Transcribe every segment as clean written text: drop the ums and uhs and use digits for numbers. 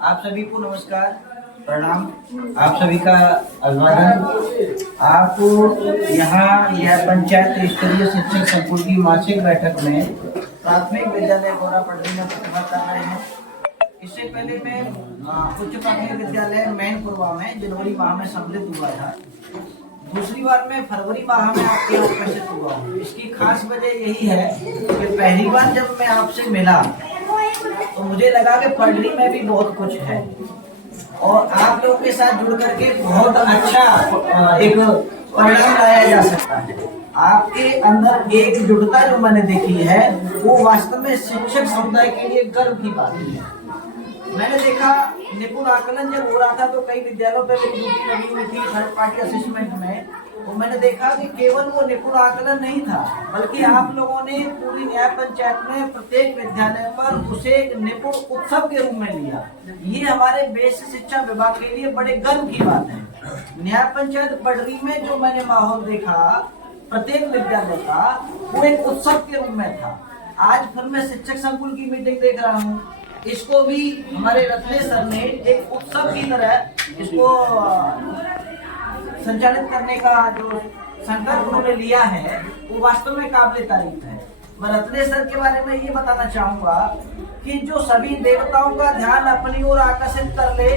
आप सभी को नमस्कार, प्रणाम। आप सभी का अभिवादन। आपको यहाँ यह पंचायत स्तरीय शिक्षक संकुल की मासिक बैठक में प्राथमिक विद्यालय गौरा पटरी में प्रतिभा कर रहे हैं। इससे पहले मैं उच्च प्राथमिक विद्यालय मैनपुरवा में जनवरी माह में सम्मिलित हुआ था। दूसरी बार मैं फरवरी माह में आपके यहाँ उपस्थित हुआ हूँ। इसकी खास वजह यही है कि पहली बार जब मैं आपसे मिला तो मुझे लगा कि पटरी में भी बहुत कुछ है और आप लोगों के साथ जुड़ करके बहुत अच्छा एक परिणाम लाया जा सकता है। आपके अंदर एकजुटता जो मैंने देखी है वो वास्तव में शिक्षक समुदाय के लिए गर्व की बात है। मैंने देखा निपुण आकलन जब हो रहा था तो कई विद्यालयों पर मेरी ड्यूटी लगी हुई थी थर्ड पार्टी असेसमेंट में, तो मैंने देखा कि केवल वो निपुण आकलन नहीं था बल्कि आप लोगों ने पूरी न्याय पंचायत में प्रत्येक विद्यालय पर उसे एक निपुण उत्सव के रूप में लिया। ये हमारे बेसिक शिक्षा विभाग के लिए बड़े गर्व की बात है। न्याय पंचायत पटरी में जो मैंने माहौल देखा प्रत्येक विद्यालय का वो एक उत्सव के रूप में था। आज फिर मैं शिक्षक संकुल की मीटिंग देख रहा हूँ, इसको भी हमारे रत्ने सर ने एक उत्सव की तरह इसको संचालित करने का जो संकल्प उन्होंने लिया है वो वास्तव में काबिल तारीफ है। मैं रत्ने सर के बारे में ये बताना चाहूंगा कि जो सभी देवताओं का ध्यान अपनी ओर आकर्षित कर ले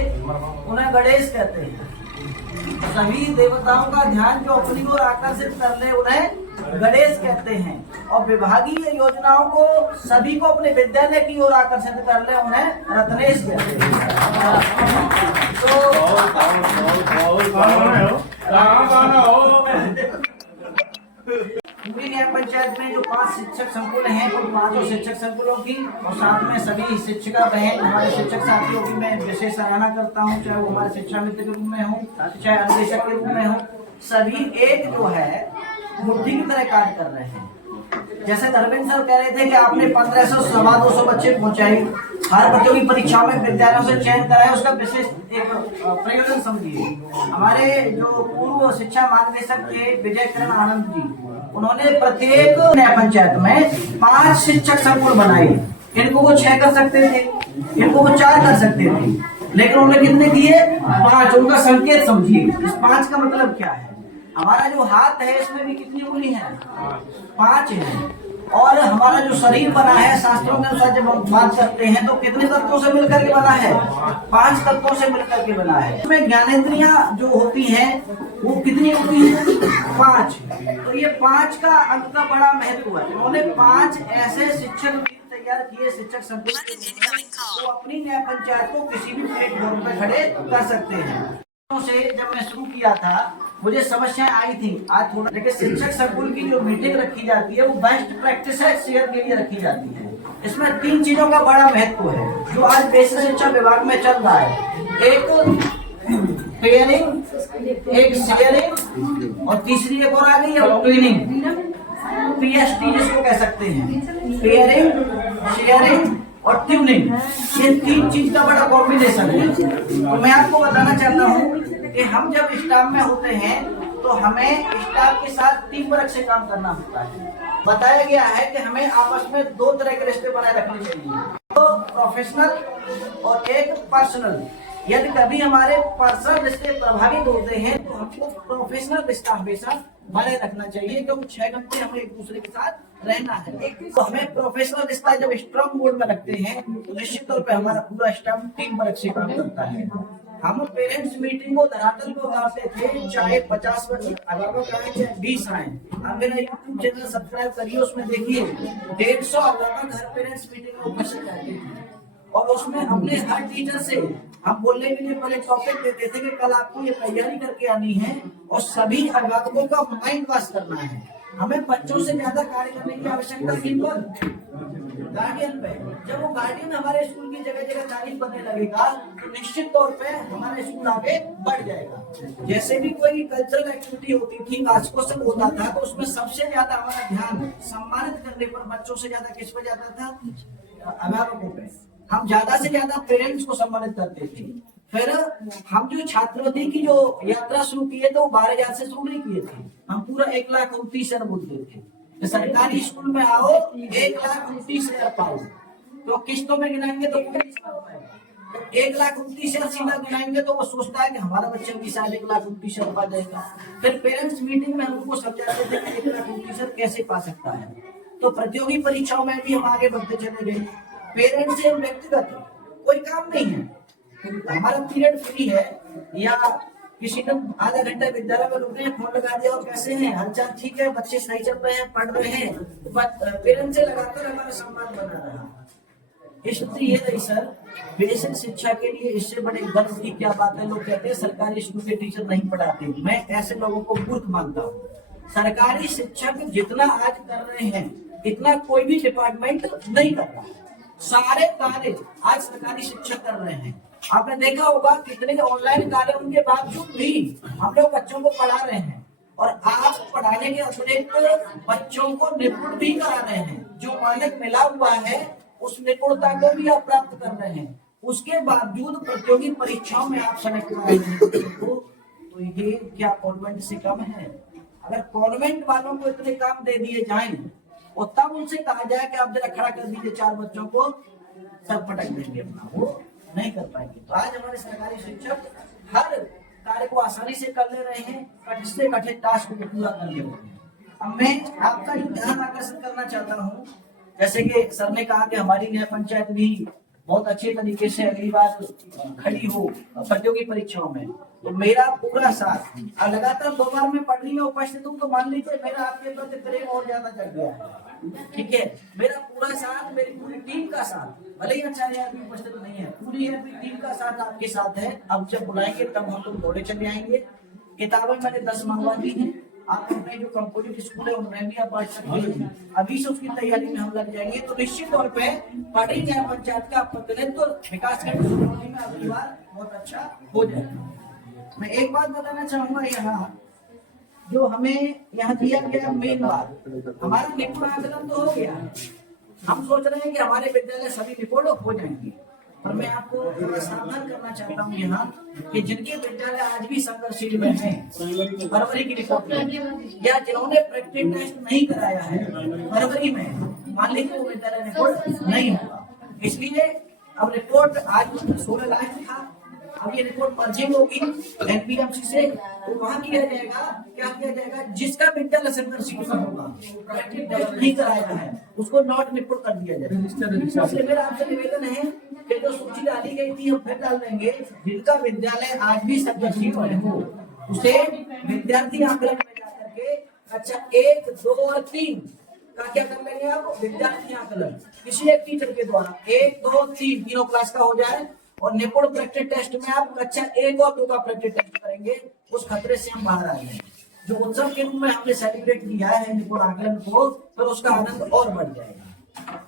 उन्हें गणेश कहते हैं। सभी देवताओं का ध्यान जो अपनी ओर आकर्षित कर ले उन्हें गणेश कहते हैं और विभागीय योजनाओं को सभी को अपने विद्यालय की ओर आकर्षित कर ले उन्हें रत्नेश कहते हैं। पूरी न्याय पंचायत में जो 5 शिक्षक संकुल हैं उन 5 शिक्षक संकुलों की और साथ में सभी शिक्षिका बहन हमारे शिक्षक साथियों की मैं विशेष सराहना करता हूं, चाहे वो हमारे शिक्षा मित्र के रूप में हो चाहे अनुदेशक के रूप में हो। सभी एक जो है मुट्ठी की तरह कार्य कर रहे हैं। जैसे धर्मेंद्र सर कह रहे थे कि आपने 1500 सवा 200 बच्चे पहुंचाए, हर बच्चों की परीक्षा में विद्यालयों से चयन कराया, उसका विशेष एक प्रयोजन समझिए। हमारे जो पूर्व शिक्षा महानिदेशक थे विजय किरण आनंद जी, उन्होंने प्रत्येक न्याय पंचायत में 5 शिक्षक संकुल बनाए। इनको वो 6 कर सकते थे, इनको वो 4 कर सकते थे, लेकिन उन्होंने कितने दिए? 5। उनका संकेत समझिए। इस 5 का मतलब क्या है? हमारा जो हाथ है इसमें भी कितनी उंगली है? 5 है। और हमारा जो शरीर बना है शास्त्रों के अनुसार जब हम बात करते हैं तो कितने तत्वों से मिलकर के बना है? 5 तत्वों से मिलकर के बना है। इसमें ज्ञानेंद्रियां जो होती हैं वो कितनी होती है? 5। तो ये 5 का अंक का बड़ा महत्व है। उन्होंने 5 ऐसे शिक्षक तैयार किए शिक्षक संकुल तो अपनी न्याय पंचायत को किसी भी प्लेटफॉर्म पे खड़े कर सकते हैं। से जब मैं शुरू किया था मुझे समस्याएं आई थी, आज थोड़ा लेकिन शिक्षक संकुल की जो मीटिंग रखी जाती है वो बेस्ट प्रैक्टिस है शेयर के लिए रखी जाती है। इसमें 3 चीजों का बड़ा महत्व है जो आज बेसिक शिक्षा विभाग में चल रहा है। एक पेयरिंग, एक शेयरिंग और तीसरी एक और आ गई है ट्रेनिंग, PST जिसको कह सकते हैं। पेयरिंग, शेयरिंग और ट्यूनिंग, ये 3 चीज का बड़ा कॉम्बिनेशन है। तो मैं आपको बताना चाहता हूँ कि हम जब स्टाफ में होते हैं तो हमें स्टाफ के साथ टीम वर्क से काम करना होता है। बताया गया है कि हमें आपस में 2 तरह के रिश्ते बनाए रखने चाहिए, तो प्रोफेशनल और एक पर्सनल। यदि कभी हमारे पर्सनल रिश्ते प्रभावित होते हैं तो हमको प्रोफेशनल रिश्ता हमेशा बनाए रखना चाहिए, क्योंकि 6 घंटे हमें एक दूसरे के साथ रहना है। तो हमें प्रोफेशनल रिश्ता जब स्ट्रॉन्ग मोड में रखते हैं तो निश्चित तौर पे हमारा पूरा स्टाफ टीम वर्क से काम करता है। हम पेरेंट्स मीटिंग को धरातल को उतारते थे, चाहे 50 अगर चाहे 20 आए। आप मेरा यूट्यूब चैनल सब्सक्राइब करिए, उसमें देखिए 150 अगर घर पेरेंट्स मीटिंग में उपस्थित रहते थे और उसमें हमने हर टीचर से हम बोलने के लिए पहले टॉपिक देते थे कि कल आपको ये तैयारी करके आनी है और सभी अभिभावकों का माइंड वॉश करना है। हमें बच्चों से ज्यादा कार्य करने की आवश्यकता किन पर? गार्डियन पे। जब वो गार्डियन हमारे स्कूल की जगह जगह तारीफ करने लगेगा तो निश्चित तौर पे हमारा स्कूल आगे बढ़ जाएगा। जैसे भी कोई कल्चरल एक्टिविटी होती थी, क्वेश्चन होता था, तो उसमें सबसे ज्यादा हमारा ध्यान सम्मानित करने पर बच्चों से ज्यादा किस पर जाता था? अभिभावकों पे। हम ज्यादा से ज्यादा पेरेंट्स को सम्मानित करते थे। फिर हम जो छात्रवृत्ति की जो यात्रा शुरू किए थे वो 12,000 से शुरू नहीं किए थे, हम पूरा 1,29,000 बोलते थे। सरकारी स्कूल में आओ 1,29,000 पाओ, तो किस्तों में गिनाएंगे तो तो 1,29,000 सीधा गिनाएंगे तो वो सोचता है कि हमारा बच्चा भी शायद 1,29,000 पा जाएगा। फिर पेरेंट्स मीटिंग में हम उनको समझाते थे कि 1,29,000 कैसे पा सकता है। तो प्रतियोगी परीक्षाओं में भी हम आगे बढ़ते चले गए। पेरेंट्स से व्यक्तिगत कोई काम नहीं है, हमारा पीरियड फ्री है या किसी ने आधा घंटा विद्यालय में रुक रहे हैं, फोन लगा दिया और कैसे हैं, हालचाल ठीक है, बच्चे सही चल रहे हैं, पढ़ रहे हैं, तो पेरेंट्स से लगाकर हमारा सम्मान बना रहा। स्थिति ये रही सर, बेसिक शिक्षा के लिए इससे बड़े गर्व की क्या बात है। लोग कहते हैं सरकारी स्कूल के टीचर नहीं पढ़ाते, मैं ऐसे लोगों को मूर्ख मानता हूँ। सरकारी शिक्षक जितना आज कर रहे हैं इतना कोई भी डिपार्टमेंट नहीं कर रहा। सारे कार्य आज सरकारी शिक्षक कर रहे हैं। आपने देखा होगा कितने ऑनलाइन कार्य उनके बावजूद भी हम लोग बच्चों को पढ़ा रहे हैं, और आज पढ़ाने के अतिरिक्त बच्चों को निपुण भी करा रहे हैं। जो मानक मिला हुआ है उस निपुणता को भी आप प्राप्त कर रहे हैं। उसके बावजूद प्रतियोगी परीक्षाओं में आप सेलेक्ट कर रहे हैं, तो ये क्या कॉन्वेंट से कम है? अगर कॉन्वेंट वालों को इतने काम दे दिए जाएं और तब उनसे कहा जाए कि आप जरा खड़ा कर दीजिए 4 बच्चों को, सब पटक देंगे अपना, वो नहीं कर पाएंगे। तो आज हमारे सरकारी शिक्षक हर कार्य को आसानी से कर ले रहे हैं, कठिन से कठिन टास्क को पूरा कर ले रहे हैं। अब मैं आपका ध्यान आकर्षित करना चाहता हूँ, जैसे कि सर ने कहा कि हमारी न्याय पंचायत भी बहुत अच्छे तरीके से अगली बार खड़ी हो प्रतियोगी परीक्षाओं में, तो मेरा पूरा साथ, लगातार 2 बार मैं पढ़ने में उपस्थित हूँ, तो मान लीजिए मेरा आपके प्रति प्रेम और ज्यादा जग गया है। ठीक है, मेरा पूरा साथ, मेरी पूरी टीम का साथ, भले ही अच्छा आदमी उपस्थित नहीं है, पूरी टीम का साथ आपके साथ है। अब जब बुलाएंगे तब हम लोग दौड़े चले आएंगे। किताबें मैंने 10 मंगवा दी है, आप अपने जो कंपोजिट स्कूल है उनमें भी आप पढ़ सकते हैं। अभी से उसकी तैयारी में हम लग जाएंगे, तो निश्चित तौर पे पढ़ी न्याय पंचायत का प्रतिनिधित्व विकास खंड सोनौली में अगली बार बहुत अच्छा हो जाएगा। मैं एक बात बताना चाहूंगा, यहाँ जो हमें यहाँ दिया गया मेन बात, हमारा निपुण आकलन तो हो गया, हम सोच रहे हैं कि हमारे विद्यालय सभी निपुण हो जाएंगे, पर मैं आपको सावधान करना चाहता हूँ यहाँ कि जिनके विद्यालय आज भी संघर्षशील में हैं, फरवरी की रिपोर्ट में, या जिन्होंने प्रैक्टिस टेस्ट नहीं कराया है फरवरी में, मान लीजिए वो विद्यालय रिपोर्ट नहीं होगा। इसलिए अब रिपोर्ट आज 16 लाख था, अब ये रिपोर्ट मर्जिंग होगी एनपीएमसी से, तो वहां किया जाएगा, क्या किया जाएगा, जिसका विद्यालय संघर्षशील होगा, प्रैक्टिस टेस्ट नहीं कराया है, उसको नॉट निपुण कर दिया जाएगा। इसलिए मेरा आपसे निवेदन है कि जो सूची डाली गई थी हम फिर डाल देंगे, जिनका विद्यालय आज भी संघर्षशील हो उसे विद्यार्थी आंकलन में जाकर के कक्षा 1, 2 और 3 का क्या कर लेंगे आप, विद्यार्थी आंकलन किसी एक टीचर के द्वारा 1, 2, 3 तीनों क्लास का हो जाए, और निपुण प्रैक्टिस टेस्ट में आप कक्षा 1 और 2 का प्रैक्टिस टेस्ट करेंगे। उस खतरे से हम बाहर आ जाएंगे। जो उत्सव के रूप में हमने सेलिब्रेट किया है निपुण आकलन को, फिर उसका आनंद और बढ़ जाएगा।